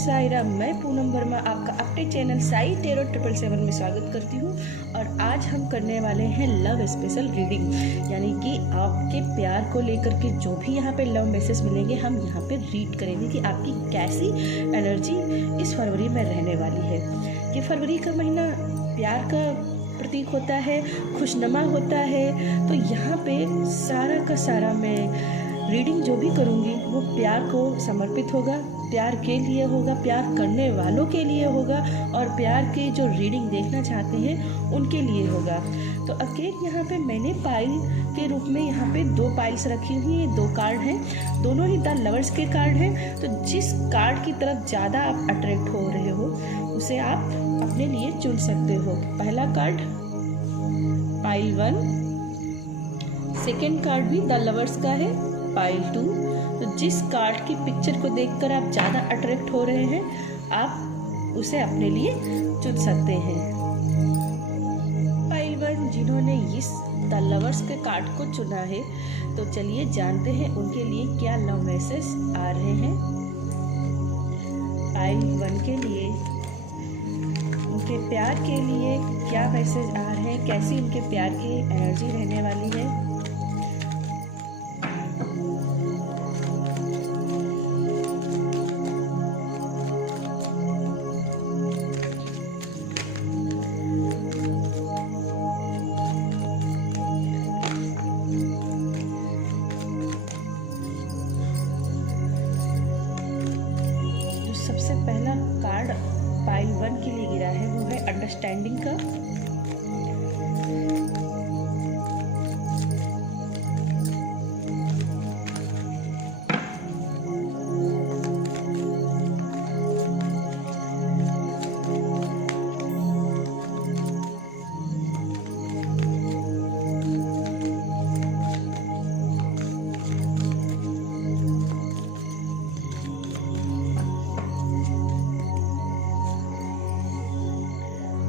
साई राम। मैं पूनम वर्मा आपका अपने चैनल साई टेरो 777 में स्वागत करती हूँ। और आज हम करने वाले हैं लव स्पेशल रीडिंग, यानी कि आपके प्यार को लेकर के जो भी यहाँ पे लव मैसेज मिलेंगे हम यहाँ पे रीड करेंगे कि आपकी कैसी एनर्जी इस फरवरी में रहने वाली है। ये फरवरी का महीना प्यार का प्रतीक होता है, खुशनुमा होता है। तो यहाँ पे सारा का सारा मैं रीडिंग जो भी करूँगी वो प्यार को समर्पित होगा, प्यार के लिए होगा, प्यार करने वालों के लिए होगा और प्यार के जो रीडिंग देखना चाहते हैं उनके लिए होगा। तो अगेन यहाँ पे मैंने पाइल के रूप में यहाँ पे 2 पाइल्स रखी हुई हैं। 2 कार्ड हैं, दोनों ही द लवर्स के कार्ड हैं। तो जिस कार्ड की तरफ ज़्यादा आप अट्रैक्ट हो रहे हो उसे आप अपने लिए चुन सकते हो। पहला कार्ड पाइल 1, सेकेंड कार्ड भी द लवर्स का है, पाइल 2। तो जिस कार्ड की पिक्चर को देखकर आप ज़्यादा अट्रैक्ट हो रहे हैं आप उसे अपने लिए चुन सकते हैं। पाइल 1 जिन्होंने इस द लवर्स के कार्ड को चुना है, तो चलिए जानते हैं उनके लिए क्या लव मैसेज आ रहे हैं। पाइल 1 के लिए उनके प्यार के लिए क्या मैसेज आ रहे हैं, कैसी उनके प्यार की एनर्जी रहने वाली है। सबसे पहला कार्ड पाइल 1 के लिए गिरा है वो है अंडरस्टैंडिंग का।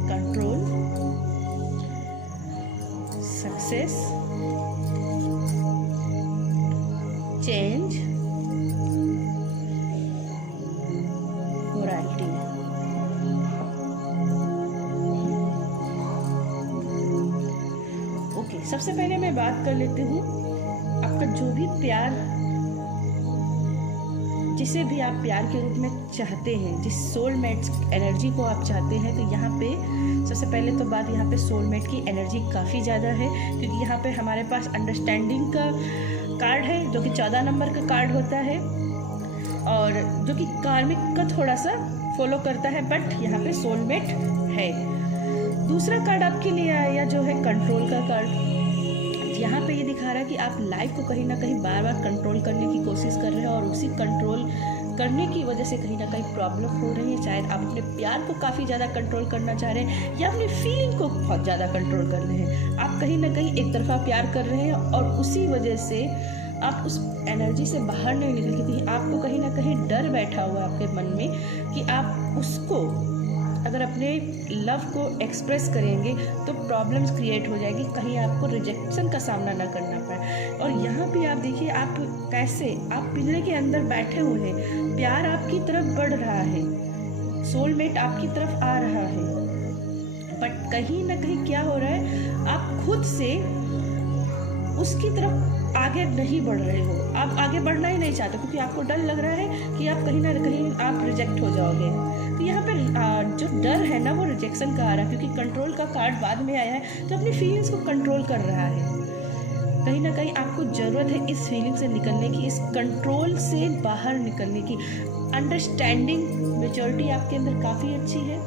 Control, success, change, morality. Okay, सबसे पहले मैं बात कर लेती हूँ आपका जो भी प्यार, जिसे भी आप प्यार के रूप में चाहते हैं, जिस सोलमेट एनर्जी को आप चाहते हैं। तो यहाँ पे सबसे पहले तो बात यहाँ पे सोलमेट की एनर्जी काफ़ी ज़्यादा है, क्योंकि यहाँ पे हमारे पास अंडरस्टैंडिंग का कार्ड है जो कि 14 नंबर का कार्ड होता है और जो कि कार्मिक का थोड़ा सा फॉलो करता है, बट यहाँ पे सोलमेट है। दूसरा कार्ड आपके लिए आया जो है कंट्रोल का कार्ड। यहाँ पे ये दिखा रहा है कि आप लाइफ को कहीं ना कहीं बार बार कंट्रोल करने की कोशिश कर रहे हैं और उसी कंट्रोल करने की वजह से कहीं ना कहीं प्रॉब्लम हो रही है। शायद आप अपने प्यार को काफ़ी ज़्यादा कंट्रोल करना चाह रहे हैं या अपनी फीलिंग को बहुत ज़्यादा कंट्रोल कर रहे हैं। आप कहीं ना कहीं एक तरफा प्यार कर रहे हैं और उसी वजह से आप उस एनर्जी से बाहर नहीं निकल सकते। आपको कहीं ना कहीं डर बैठा हुआ है आपके मन में कि आप उसको अगर अपने लव को एक्सप्रेस करेंगे तो प्रॉब्लम्स क्रिएट हो जाएगी, कहीं आपको रिजेक्शन का सामना ना करना पड़े। और यहाँ पे आप देखिए आप कैसे आप पिंजरे के अंदर बैठे हुए हैं, प्यार आपकी तरफ बढ़ रहा है, सोलमेट आपकी तरफ आ रहा है, बट कहीं ना कहीं क्या हो रहा है, आप खुद से उसकी तरफ आगे नहीं बढ़ रहे हो। आप आगे बढ़ना ही नहीं चाहते क्योंकि आपको डर लग रहा है कि आप कहीं ना कहीं आप रिजेक्ट हो जाओगे। तो यहाँ पे जो डर है ना वो रिजेक्शन का आ रहा है, क्योंकि कंट्रोल का कार्ड बाद में आया है तो अपनी फीलिंग्स को कंट्रोल कर रहा है। कहीं ना कहीं आपको ज़रूरत है इस फीलिंग से निकलने की, इस कंट्रोल से बाहर निकलने की। अंडरस्टैंडिंग, मैच्योरिटी आपके अंदर काफ़ी अच्छी है,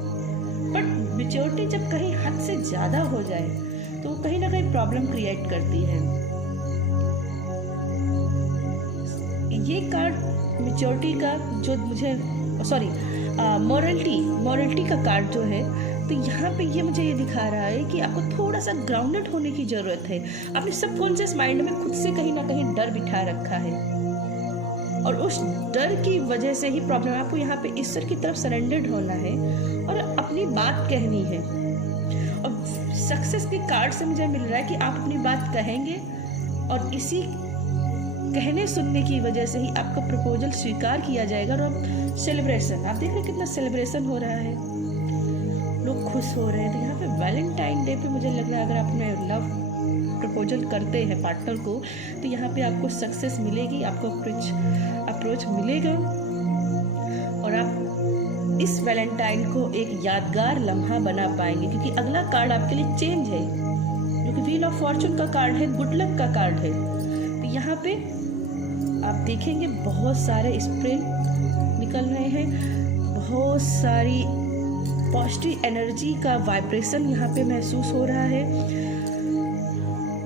बट मैच्योरिटी जब कहीं हद से ज़्यादा हो जाए तो कहीं ना कहीं प्रॉब्लम क्रिएट करती है। ये कार्ड मैच्योरिटी का जो मुझे मॉरलिटी का कार्ड जो है, तो यहाँ पे ये मुझे ये दिखा रहा है कि आपको थोड़ा सा ग्राउंडेड होने की ज़रूरत है। आपने सबकॉन्शियस माइंड में खुद से कहीं ना कहीं डर बिठा रखा है और उस डर की वजह से ही प्रॉब्लम है। आपको यहाँ पे ईश्वर की तरफ सरेंडर्ड होना है और अपनी बात कहनी है। और सक्सेस के कार्ड से मुझे मिल रहा है कि आप अपनी बात कहेंगे और इसी कहने सुनने की वजह से ही आपका प्रपोजल स्वीकार किया जाएगा। और सेलिब्रेशन, आप देख रहे हैं कितना सेलिब्रेशन हो रहा है, लोग खुश हो रहे हैं। तो यहाँ पे वैलेंटाइन डे पे मुझे लग रहा है अगर आपने लव प्रपोजल करते हैं पार्टनर को, तो यहाँ पे आपको सक्सेस मिलेगी, आपको अप्रोच मिलेगा और आप इस वैलेंटाइन को एक यादगार लम्हा बना पाएंगे। क्योंकि अगला कार्ड आपके लिए चेंज है, जो कि व्हील ऑफ फॉर्चून का कार्ड है, गुड लक का कार्ड है। तो यहाँ पे आप देखेंगे बहुत सारे स्प्रिंग निकल रहे हैं, बहुत सारी पॉजिटिव एनर्जी का वाइब्रेशन यहाँ पे महसूस हो रहा है।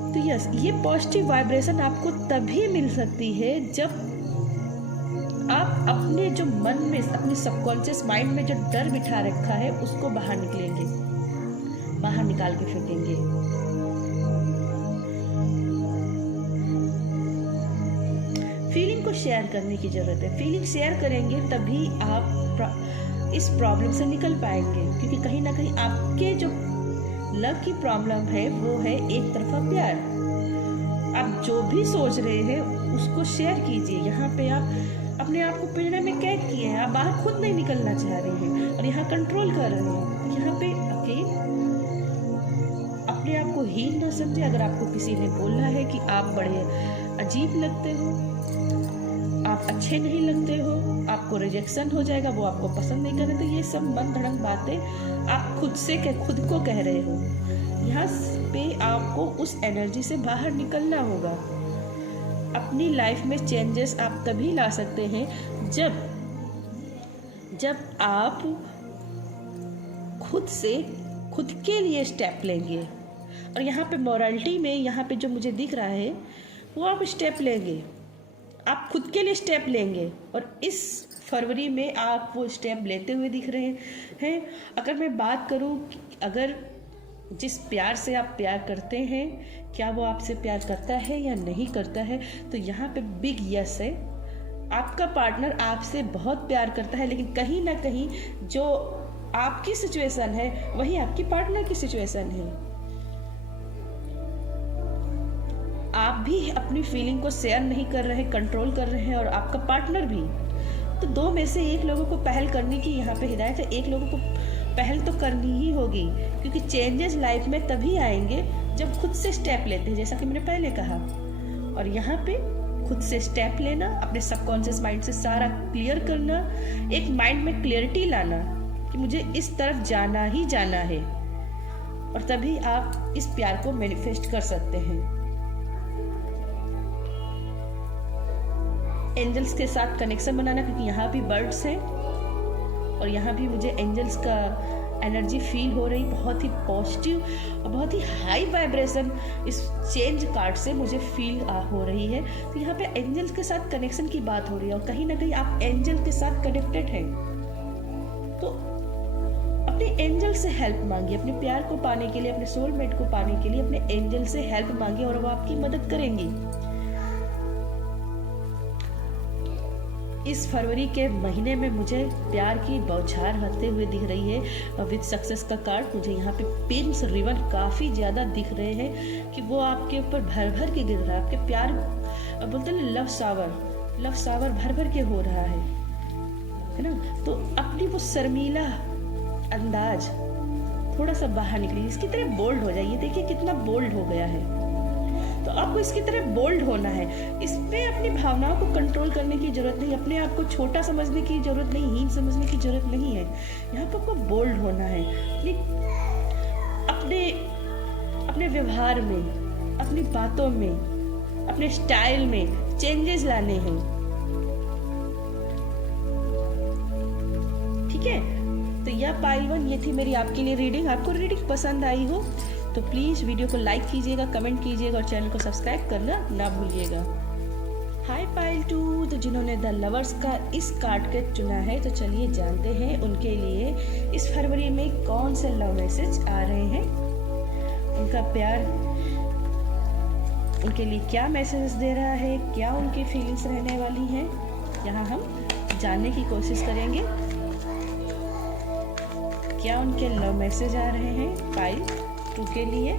तो यस, ये पॉजिटिव वाइब्रेशन आपको तभी मिल सकती है जब आप अपने जो मन में, अपने सबकॉन्शियस माइंड में जो डर बिठा रखा है उसको बाहर निकलेंगे, बाहर निकाल के फेंकेंगे। फीलिंग को शेयर करने की जरूरत है। फीलिंग शेयर करेंगे तभी आप इस प्रॉब्लम से निकल पाएंगे। क्योंकि कहीं ना कहीं आपके जो लव की प्रॉब्लम है वो है एक तरफा प्यार। आप जो भी सोच रहे हैं उसको शेयर कीजिए। यहाँ पे आप अपने आप को पिंजरे में कैद किए हैं, आप बाहर खुद नहीं निकलना चाह रहे हैं और यहाँ कंट्रोल कर रहे हैं। यहाँ पे अपने आप को हीन न समझे। अगर आपको किसी ने बोला है कि आप बड़े अजीब लगते हो, आप अच्छे नहीं लगते हो, आपको रिजेक्शन हो जाएगा, वो आपको पसंद नहीं करे, तो ये सब मन धड़ंग बातें आप खुद को कह रहे हो। यहाँ पे आपको उस एनर्जी से बाहर निकलना होगा। अपनी लाइफ में चेंजेस आप तभी ला सकते हैं जब आप खुद के लिए स्टेप लेंगे। और यहाँ पे मॉरलिटी में यहाँ पे जो मुझे दिख रहा है वो आप स्टेप लेंगे, आप खुद के लिए स्टेप लेंगे। और इस फरवरी में आप वो स्टेप लेते हुए दिख रहे हैं। अगर मैं बात करूं, अगर जिस प्यार से आप प्यार करते हैं, क्या वो आपसे प्यार करता है या नहीं करता है, तो यहाँ पे बिग यस है। आपका पार्टनर आपसे बहुत प्यार करता है, लेकिन कहीं ना कहीं जो आपकी सिचुएशन है वही आपकी पार्टनर की सिचुएशन है। आप भी अपनी फीलिंग को शेयर नहीं कर रहे, कंट्रोल कर रहे हैं, और आपका पार्टनर भी। तो दो में से एक लोगों को पहल करने की यहाँ पे हिदायत है। एक लोगों को पहल तो करनी ही होगी, क्योंकि चेंजेस लाइफ में तभी आएंगे जब खुद से स्टेप लेते हैं, जैसा कि मैंने पहले कहा। और यहाँ पे खुद से स्टेप लेना, अपने सबकॉन्शियस माइंड से सारा क्लियर करना, एक माइंड में क्लियरिटी लाना कि मुझे इस तरफ जाना ही जाना है, और तभी आप इस प्यार को मैनिफेस्ट कर सकते हैं। एंजल्स के साथ कनेक्शन बनाना, क्योंकि यहाँ भी बर्ड्स हैं और यहाँ भी मुझे एंजल्स का एनर्जी फील हो रही, बहुत ही पॉजिटिव और बहुत ही हाई वाइब्रेशन इस चेंज कार्ड से मुझे फील हो रही है। तो यहाँ पे एंजल्स के साथ कनेक्शन की बात हो रही है, और कहीं ना कहीं आप एंजल के साथ कनेक्टेड हैं। तो अपने एंजल से हेल्प मांगिए, अपने प्यार को पाने के लिए, अपने सोलमेट को पाने के लिए अपने एंजल से हेल्प मांगिए, और वो आपकी मदद करेंगी। इस फरवरी के महीने में मुझे प्यार की बौछार होते हुए दिख रही है। विद सक्सेस का कार्ड मुझे यहाँ पे पिंस रिबन काफ़ी ज़्यादा दिख रहे हैं कि वो आपके ऊपर भर भर के गिर रहा है। आपके प्यार, बोलते हैं लव सावर भर भर के हो रहा है ना। तो अपनी वो शर्मीला अंदाज थोड़ा सा बाहर निकलिए, इसकी तरह बोल्ड हो जाइए। देखिए कितना बोल्ड हो गया है, तो आपको इसकी तरह बोल्ड होना है। इसमें अपनी भावनाओं को कंट्रोल करने की जरूरत नहीं, अपने आप को छोटा समझने की जरूरत नहीं, हीन समझने की जरूरत नहीं है। यहाँ पर आपको बोल्ड होना है। अपने व्यवहार में, अपनी बातों में, अपने स्टाइल में चेंजेस लाने हैं। ठीक है, तो यह पाइल 1 ये थी मेरी आपके लिए रीडिंग। आपको रीडिंग पसंद आई हो तो प्लीज़ वीडियो को लाइक कीजिएगा, कमेंट कीजिएगा और चैनल को सब्सक्राइब करना ना भूलिएगा। हाय पाइल 2, तो जिन्होंने द लवर्स का इस कार्ड के चुना है, तो चलिए जानते हैं उनके लिए इस फरवरी में कौन से लव मैसेज आ रहे हैं। उनका प्यार उनके लिए क्या मैसेज दे रहा है, क्या उनकी फीलिंग्स रहने वाली हैं, यहाँ हम जानने की कोशिश करेंगे। क्या उनके लव मैसेज आ रहे हैं पाइल 2 के लिए।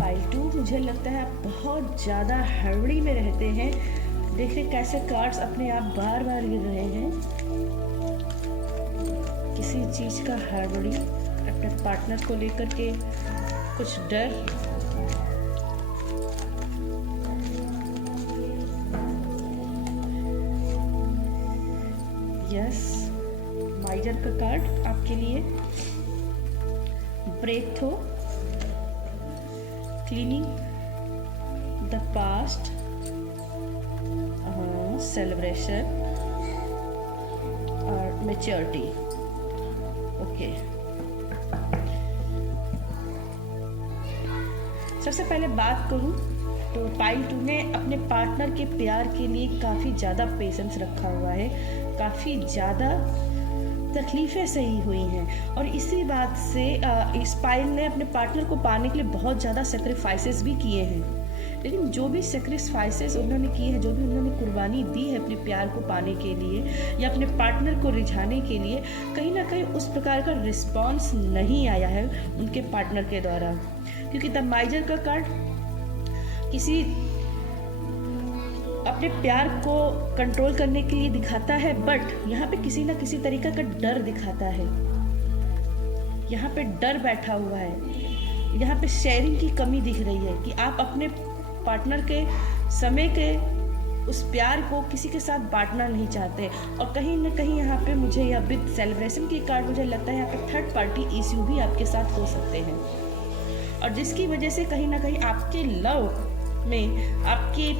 फाइल 2, मुझे लगता है आप बहुत ज़्यादा हड़बड़ी में रहते हैं। देखिए कैसे कार्ड्स अपने आप बार बार गिर रहे हैं। किसी चीज़ का हड़बड़ी, अपने पार्टनर को लेकर के कुछ डर, यस, माइजर का कार्ड आपके लिए, break through, cleaning the past, celebration और मैच्योरिटी। ओके, सबसे पहले बात करूं तो पाइल 2 ने अपने पार्टनर के प्यार के लिए काफ़ी ज़्यादा पेशेंस रखा हुआ है, काफ़ी ज़्यादा तकलीफ़ें सही हुई हैं और इसी बात से इस पाइल ने अपने पार्टनर को पाने के लिए बहुत ज़्यादा सेक्रीफाइसेस भी किए हैं। लेकिन जो भी सेक्रीफाइसेस उन्होंने किए हैं, जो भी उन्होंने कुर्बानी दी है अपने प्यार को पाने के लिए या अपने पार्टनर को रिझाने के लिए, कहीं ना कहीं उस प्रकार का रिस्पॉन्स नहीं आया है उनके पार्टनर के द्वारा। क्योंकि द माइजर का कार्ड किसी अपने प्यार को कंट्रोल करने के लिए दिखाता है, बट यहाँ पे किसी ना किसी तरीका का डर दिखाता है। यहाँ पे डर बैठा हुआ है, यहाँ पे शेयरिंग की कमी दिख रही है कि आप अपने पार्टनर के समय के उस प्यार को किसी के साथ बांटना नहीं चाहते। और कहीं ना कहीं यहाँ पे मुझे यह विद सेलिब्रेशन की कार्ड मुझे लगता है यहाँ पे थर्ड पार्टी इश्यू भी आपके साथ हो सकते हैं और जिसकी वजह से कहीं ना कहीं आपके लव में, आपके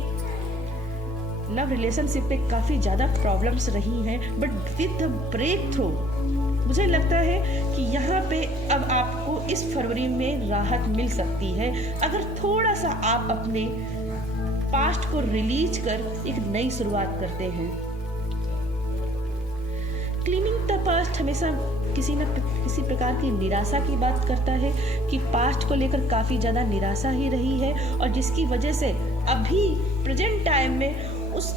लव रिलेशनशिप पे काफ़ी ज़्यादा प्रॉब्लम्स रही हैं। But with the break through मुझे लगता है कि यहाँ पे अब आपको इस फरवरी में राहत मिल सकती है अगर थोड़ा सा आप अपने पास्ट को रिलीज कर एक नई शुरुआत करते हैं। क्लीनिंग द पास्ट हमेशा किसी न किसी प्रकार की निराशा की बात करता है कि पास्ट को लेकर काफ़ी ज़्यादा निराशा ही रही है और जिसकी वजह से अभी प्रेजेंट टाइम में उस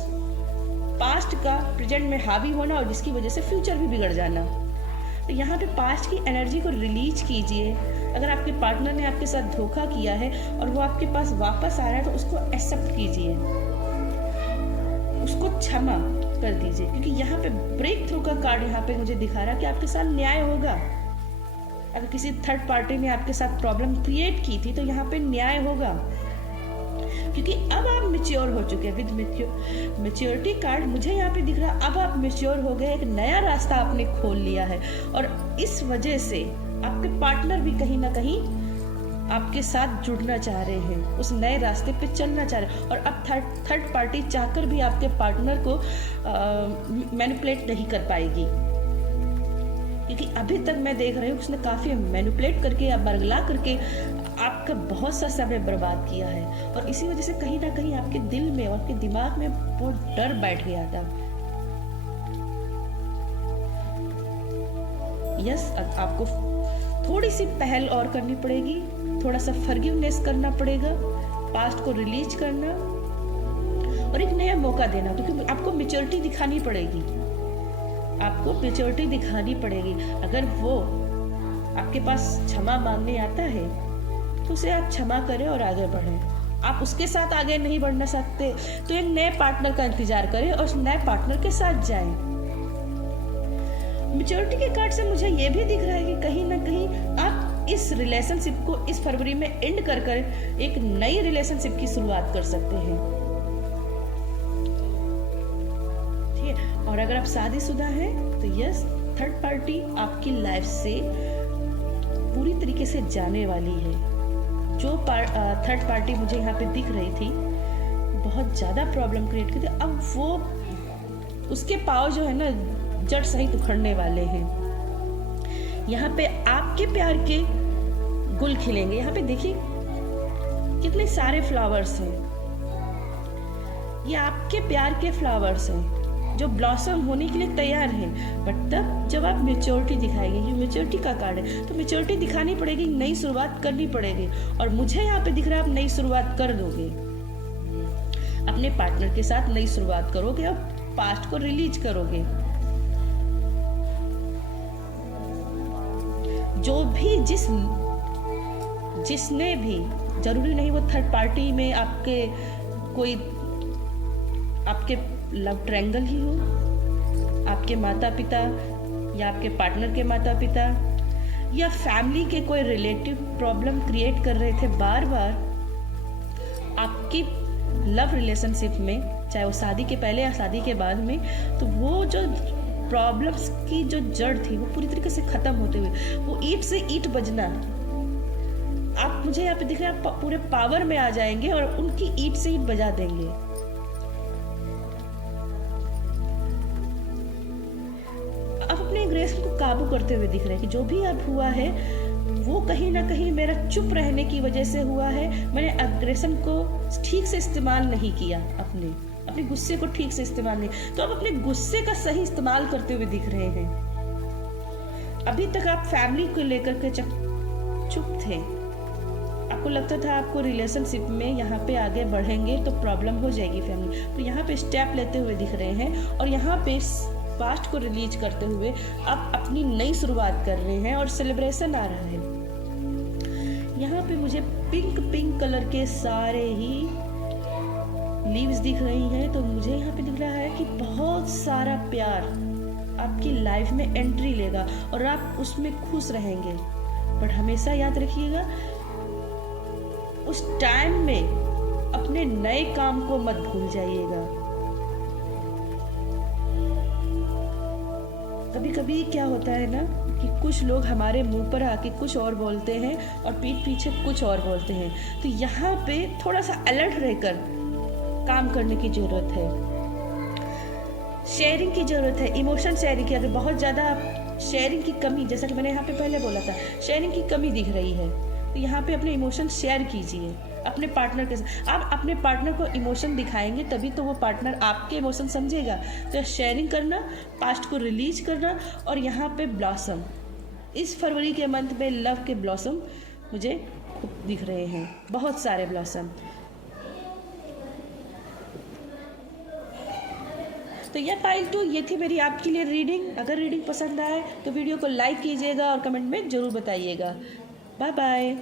पास्ट का प्रेजेंट में हावी होना और जिसकी वजह से फ्यूचर भी बिगड़ जाना। तो यहाँ पे पास्ट की एनर्जी को रिलीज कीजिए। अगर आपके पार्टनर ने आपके साथ धोखा किया है और वो आपके पास वापस आ रहा है तो उसको एक्सेप्ट कीजिए, उसको क्षमा कर दीजिए। क्योंकि यहाँ पे ब्रेक थ्रू का कार्ड यहाँ पे मुझे दिखा रहा है कि आपके साथ न्याय होगा। अगर किसी थर्ड पार्टी ने आपके साथ प्रॉब्लम क्रिएट की थी तो यहाँ पे न्याय होगा क्योंकि अब आप मैच्योर हो चुके हैं। विद मैच्योरिटी कार्ड मुझे यहाँ पे दिख रहा है अब आप मैच्योर हो गए, एक नया रास्ता आपने खोल लिया है और इस वजह से आपके पार्टनर भी कहीं ना कहीं आपके साथ जुड़ना चाह रहे हैं, उस नए रास्ते पे चलना चाह रहे हैं। और अब थर्ड पार्टी चाहकर भी आपके पार्टनर को मैनिपुलेट नहीं कर पाएगी क्योंकि अभी तक मैं देख रही हूँ उसने काफ़ी मैनिपुलेट करके या बरगला करके आपका बहुत सा समय बर्बाद किया है और इसी वजह से कहीं ना कहीं आपके दिल में और आपके दिमाग में वो डर बैठ गया था। यस, आपको थोड़ी सी पहल और करनी पड़ेगी, थोड़ा सा फॉरगिवनेस करना पड़ेगा, पास्ट को रिलीज करना और एक नया मौका देना क्योंकि आपको मैच्योरिटी दिखानी पड़ेगी, आपको मैच्योरिटी दिखानी पड़ेगी। अगर वो आपके पास क्षमा मांगने आता है तो उसे आप क्षमा करें और आगे बढ़ें। आप उसके साथ आगे नहीं बढ़ना सकते तो एक नए पार्टनर का इंतजार करें और उस नए पार्टनर के साथ जाएं। मैच्योरिटी के कार्ड से मुझे ये भी दिख रहा है कि कहीं ना कहीं आप इस रिलेशनशिप को इस फरवरी में एंड कर एक नई रिलेशनशिप की शुरुआत कर सकते हैं। ठीक है, और अगर आप शादीशुदा हैं तो यस, थर्ड पार्टी आपकी लाइफ से पूरी तरीके से जाने वाली है। जो थर्ड पार्टी मुझे यहाँ पे दिख रही थी बहुत ज़्यादा प्रॉब्लम क्रिएट की थी, अब वो उसके पाँव जो है ना जड़ सहित उखड़ने वाले हैं। यहाँ पे आपके प्यार के गुल खिलेंगे। यहाँ पे देखिए कितने सारे फ्लावर्स हैं, ये आपके प्यार के फ्लावर्स हैं जो ब्लॉसम होने के लिए तैयार हैं। बट तब जब आप मैच्योरिटी दिखाएंगे, ये मैच्योरिटी का कार्ड है, तो मैच्योरिटी दिखानी पड़ेगी, नई शुरुआत करनी पड़ेगी और मुझे यहाँ पे दिख रहा है आप नई शुरुआत कर दोगे, अपने पार्टनर के साथ नई शुरुआत करोगे और पास्ट को रिलीज करोगे। जो भी जिसने भी ज़रूरी नहीं वो थर्ड पार्टी में कोई आपके लव ट्रायंगल ही हो, आपके माता पिता या आपके पार्टनर के माता पिता या फैमिली के कोई रिलेटिव प्रॉब्लम क्रिएट कर रहे थे बार बार आपकी लव रिलेशनशिप में, चाहे वो शादी के पहले या शादी के बाद में। तो वो जो प्रॉब्लम्स की जो जड़ थी वो पूरी तरीके से ख़त्म होते हुए वो ईंट से ईंट बजना, आप मुझे यहाँ पे दिख रहे हैं, आप पूरे पावर में आ जाएंगे और उनकी ईंट से ईंट बजा देंगे। आप अपने एग्रेशन को काबू करते हुए दिख रहे हैं कि जो भी अब हुआ है वो कहीं ना कहीं मेरा चुप रहने की वजह से हुआ है। मैंने एग्रेशन को ठीक से इस्तेमाल नहीं किया, अपने गुस्से को ठीक से इस्तेमाल नहीं। तो आप अपने गुस्से का सही इस्तेमाल करते हुए दिख रहे हैं। अभी तक आप फैमिली को लेकर के चुप थे, आपको लगता था आपको रिलेशनशिप में यहाँ पे आगे बढ़ेंगे तो प्रॉब्लम हो जाएगी फैमिली, तो यहाँ पे स्टेप लेते हुए दिख रहे हैं और यहाँ पे पास्ट को रिलीज करते हुए आप अपनी नई शुरुआत कर रहे हैं और सेलिब्रेशन आ रहा है। यहाँ पे मुझे पिंक कलर के सारे ही लीव्स दिख रही हैं, तो मुझे यहाँ पे दिख रहा है कि बहुत सारा प्यार आपकी लाइफ में एंट्री लेगा और आप उसमें खुश रहेंगे। बट हमेशा याद रखिएगा उस टाइम में अपने नए काम को मत भूल जाइएगा। कभी कभी क्या होता है ना कि कुछ लोग हमारे मुंह पर आके कुछ और बोलते हैं और पीठ पीछे कुछ और बोलते हैं, तो यहाँ पे थोड़ा सा अलर्ट रहकर काम करने की ज़रूरत है, शेयरिंग की ज़रूरत है, इमोशन शेयरिंग की। अगर बहुत ज़्यादा शेयरिंग की कमी, जैसा कि मैंने यहाँ पे पहले बोला था, शेयरिंग की कमी दिख रही है, तो यहाँ पे अपने इमोशन शेयर कीजिए अपने पार्टनर के साथ। आप अपने पार्टनर को इमोशन दिखाएंगे तभी तो वो पार्टनर आपके इमोशन समझेगा। तो शेयरिंग करना, पास्ट को रिलीज करना और यहाँ पे ब्लॉसम, इस फरवरी के मंथ में लव के ब्लॉसम मुझे दिख रहे हैं, बहुत सारे ब्लॉसम। तो ये पाइल 2 ये थी मेरी आपके लिए रीडिंग। अगर रीडिंग पसंद आए तो वीडियो को लाइक कीजिएगा और कमेंट में ज़रूर बताइएगा। Bye bye.